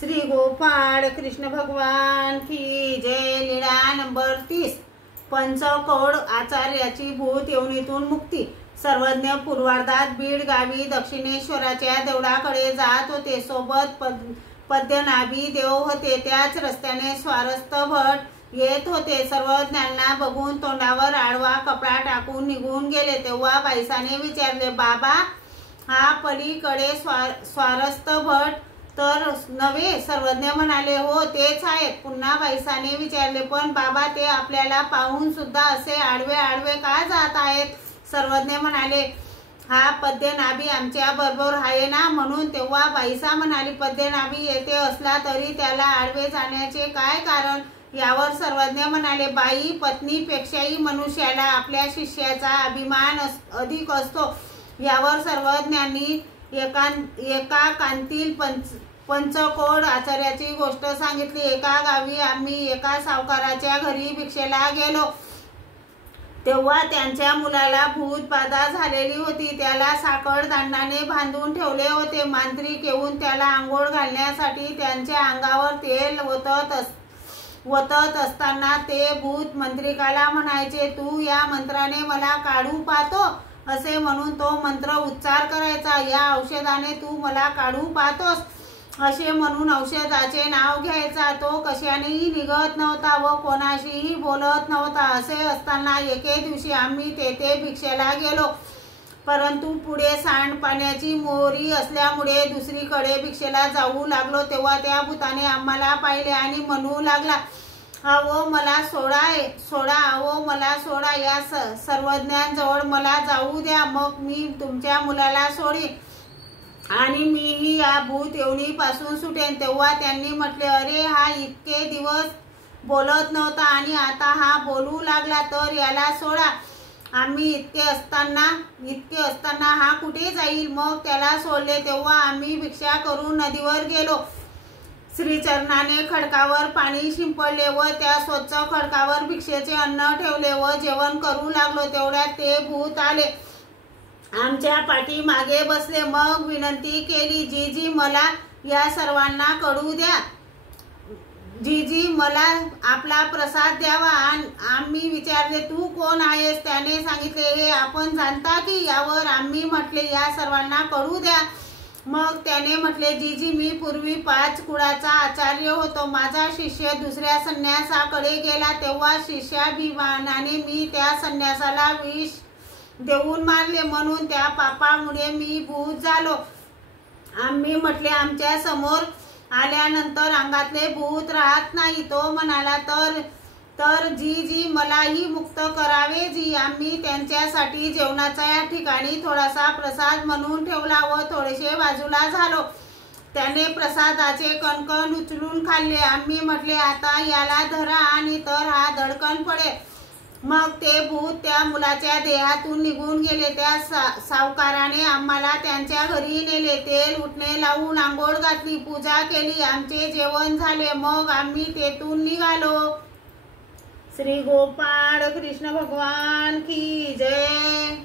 श्री गोपाळ कृष्ण भगवान की जय। लीला नंबर 30। पंचकौड आचार्याची भूत योनीतून मुक्ती। सर्वज्ञ पूर्वार्धात बीड गावी दक्षिणेश्वराच्या देवळाकडे जात होते। सोबत पद्मनाभी देव होते। त्याच रस्त्याने स्वारस्त भट येत होते। सर्वज्ञांना बघून तोंडावर आडवा कपडा टाकून निघून गेले। तेव्हा बाईसाने विचारले, बाबा हा पलीकडे स्वारस्त भट तर नव्हे? सर्वज्ञ म्हणाले, हो तेच आहेत। पुन्हा बाईसाने विचारले, पण बाबा ते आपल्याला पाहून सुद्धा असे आडवे आडवे का जात आहेत? सर्वज्ञ म्हणाले, हा पद्मनाभी आमच्या बरोबर आहे ना म्हणून। तेव्हा बाईसा म्हणाली, पद्मनाभी येथे असला तरी त्याला आडवे जाण्याचे काय कारण? यावर सर्वज्ञ म्हणाले, बाई पत्नीपेक्षाही मनुष्याला आपल्या शिष्याचा अभिमान अधिक असतो। यावर सर्वज्ञांनी एका कांतील पंचकौड आचार्याची गोष्ट सांगितली। एका गावी आम्ही एका सावकाराच्या घरी भिक्षेला गेलो। तेव्हा त्यांच्या मुलाला भूत बाधा झालेली होती। त्याला साखळ दांडाने बांधून ठेवले होते। मांत्रिक येऊन त्याला आंघोळ घालण्यासाठी त्यांच्या अंगावर तेल ओतत असताना ते भूत मंत्रिकाला म्हणायचे, तू या मंत्राने मला काढू पाहतो? असे म्हणून तो मंत्र उच्चार करायचा। या औषधाने तू मला काढू पाहतोस? असे म्हणून औषधाचे नाव घ्यायचा। तो कशानेही निघत नव्हता व कोणाशीही बोलत नव्हता। असे असताना एके दिवशी आम्ही तेथे भिक्षेला गेलो, परंतु पुढे सांडपाण्याची मोहरी असल्यामुळे दुसरीकडे भिक्षेला जाऊ लागलो। तेव्हा त्या भूताने आम्हाला पाहिले आणि म्हणू लागला, अहो मला सोडा, अहो मला सोडा। या सर्वज्ञांजवळ मला जाऊ द्या, मग मी तुमच्या मुलाला सोडीन आणि मीही या भूत योनीपासून सुटेन। तेव्हा त्यांनी म्हटले, अरे हा इतके दिवस बोलत नव्हता आणि आता हा बोलू लागला, तर याला सोडा। आम्ही इतके असताना हा कुठे जाईल? मग त्याला सोडले। तेव्हा आम्ही भिक्षा करून नदीवर गेलो। श्रीचरणाने खडकावर पाणी शिंपडले व त्या स्वच्छ खडकावर भिक्षेचे अन्न ठेवले व जेवण करू लागलो। तेवढ्यात ते भूत आले, आमच्या पाठी मागे बसले। मग विनंती केली, जीजी मला या सर्वांना कळू द्या, जीजी मला आपला प्रसाद द्यावा। आम्ही विचारले, तू कोण आहेस? त्याने सांगितले, हे आपण जाणता की? यावर आम्ही म्हटले, या सर्वांना कळू द्या। मग त्याने म्हटले, जीजी मी पूर्वी 5 कुळाचा आचार्य होतो। माझा शिष्य दुसऱ्या संन्यासाकडे गेला, तेव्हा शिष्याभिमानाने मी त्या संन्यासाला विष देऊन मारले, म्हणून त्या पापामुळे मी भूत झालो। आम्ही म्हटले, आमच्या समोर आल्यानंतर अंगातले भूत राहत नाही। तो म्हणाला, तर जी मलाही मुक्त करावे जी। आम्ही त्यांच्यासाठी जेवणाच्या ठिकाणी थोडासा प्रसाद म्हणून ठेवला व थोडेसे बाजूला झालो। त्याने प्रसादाचे कणकण उचलून खाल्ले। आम्ही म्हटले, आता याला धरा आणि तर हा धडकन पडेल। मग ते भूत त्या मुलाच्या देहातून निघून गेले। त्या सावकाराने आम्हाला त्यांच्या घरी नेले, तेल उठणे लावून आंघोळ घातली, पूजा केली, आमचे जेवण झाले, मग आम्ही तेथून निघालो। श्री गोपाळ कृष्ण भगवान की जय।